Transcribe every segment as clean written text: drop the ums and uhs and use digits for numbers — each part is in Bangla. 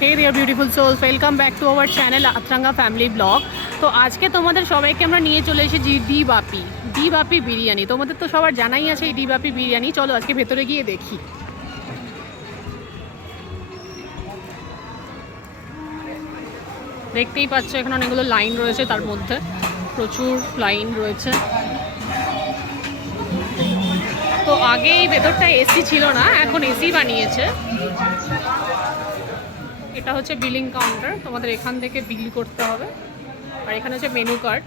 Hey dear beautiful souls, welcome back to our channel Atranga family blog. তো আজকে তোমাদের সবাইকে আমরা নিয়ে চলে এসেছি ডি বাপি বিরিয়ানি। তোমাদের তো সবার জানাই আছে এই ডি বাপি বিরিয়ানি। চলো আজকে ভেতরে গিয়ে দেখি। দেখতেই পাচ্ছ এখানে অনেকগুলো লাইন রয়েছে, তার মধ্যে প্রচুর লাইন রয়েছে। তো আগে এই ভেতরটা এসি ছিল না, এখন এসি বানিয়েছে। এটা হচ্ছে বিলিং কাউন্টার, তোমাদের এখান থেকে বিল করতে হবে। আর এখানে হচ্ছে মেনু কার্ড।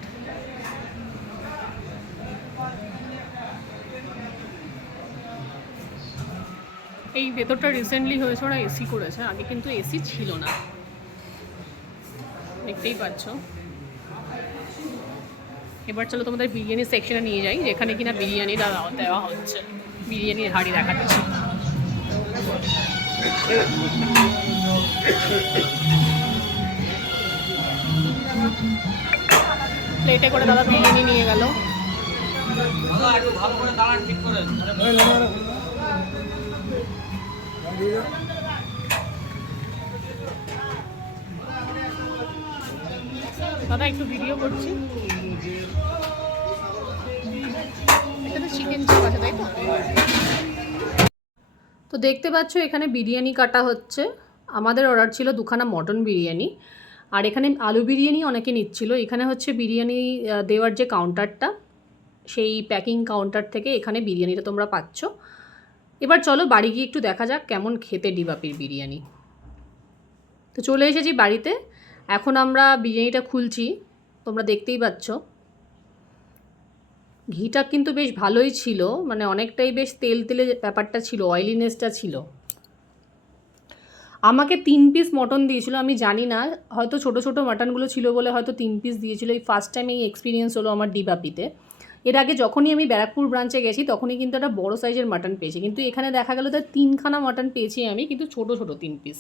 এই ভেতরটা রিসেন্টলি হয়েছে, ওরা এসি করেছে, আগে কিন্তু এসি ছিল না, দেখতেই পাচ্ছ। এবার চলো তোমাদের বিরিয়ানি সেকশনে নিয়ে যাই, যেখানে কিনা বিরিয়ানি দেওয়া হচ্ছে। বিরিয়ানির হাঁড়ি দেখাচ্ছি। প্লেটে করে দাদা বিরিয়ানি নিয়ে গেল। দাদা একটু ভিডিও করছি। এটাতে চিকেন চাপ আছে, তাই তো? তো দেখতে পাচ্ছ এখানে বিরিয়ানি কাটা হচ্ছে। আমাদের অর্ডার ছিল দুখানা মটন বিরিয়ানি, আর এখানে আলু বিরিয়ানি অনেকে নিচ্ছিল। এখানে হচ্ছে বিরিয়ানি দেওয়ার যে কাউন্টারটা, সেই প্যাকিং কাউন্টার থেকে এখানে বিরিয়ানিটা তোমরা পাচ্ছ। এবার চলো বাড়ি গিয়ে একটু দেখা যাক কেমন খেতে ডি বাপির বিরিয়ানি। তো চলে এসেছি বাড়িতে, এখন আমরা বিরিয়ানিটা খুলছি। তোমরা দেখতেই পাচ্ছ ঘিটা কিন্তু বেশ ভালোই ছিল, মানে অনেকটাই বেশ তেল তেলে ব্যাপারটা ছিল, অয়েলিনেসটা ছিল। আমাকে 3 পিস মটন দিয়েছিল, আমি জানি না, হয়তো ছোটো ছোটো মাটনগুলো ছিল বলে হয়তো 3 পিস দিয়েছিল। এই ফার্স্ট টাইম এই এক্সপিরিয়েন্স হলো আমার ডি বাপিতে। এর আগে যখনই আমি ব্যারাকপুর ব্রাঞ্চে গেছি তখনই কিন্তু একটা বড়ো সাইজের মাটন পেয়েছি, কিন্তু এখানে দেখা গেল তার 3খানা মাটন পেয়েছি আমি, কিন্তু ছোটো ছোটো 3 পিস।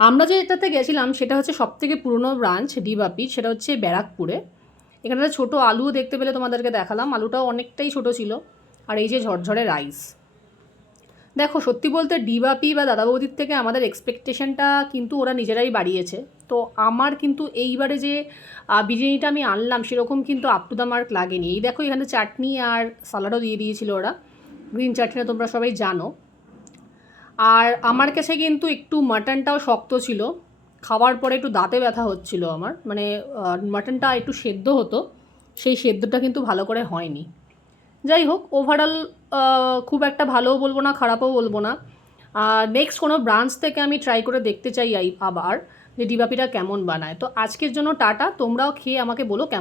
আমরা যেটাতে গেছিলাম সেটা হচ্ছে সবথেকে পুরনো ব্রাঞ্চ ডি বাপি, সেটা হচ্ছে ব্যারাকপুরে। এখানে একটা ছোটো আলুও দেখতে পেলে, তোমাদেরকে দেখালাম, আলুটাও অনেকটাই ছোটো ছিল। আর এই যে ঝরঝরে রাইস। দেখো সত্যি বলতে ডি বাপি বা দাদা বৌদির থেকে আমাদের এক্সপেকটেশনটা কিন্তু ওরা নিজেরাই বাড়িয়েছে। তো আমার কিন্তু এইবারে যে বিরিয়ানিটা আমি আনলাম সেরকম কিন্তু আপ টু দ্য মার্ক লাগেনি। এই দেখো এখানে চাটনি আর সালাডও দিয়ে দিয়েছিল ওরা, গ্রিন চাটনিটা তোমরা সবাই জানো। আর আমার কাছে কিন্তু একটু মাটনটাও শক্ত ছিল, খাওয়ার পরে একটু দাঁতে ব্যথা হচ্ছিল আমার, মানে মাটনটা একটু সেদ্ধ হতো, সেই সেদ্ধটা কিন্তু ভালো করে হয়নি। যাই হোক, ওভারঅল খুব একটা ভালোও বলবো না, খারাপও বলবো না। নেক্সট কোনো ব্রাঞ্চ থেকে আমি ট্রাই করে দেখতে চাই আবার যে ডি বাপিটা কেমন বানায়। তো আজকের জন্য টাটা, তোমরাও খেয়ে আমাকে বলো কেমন।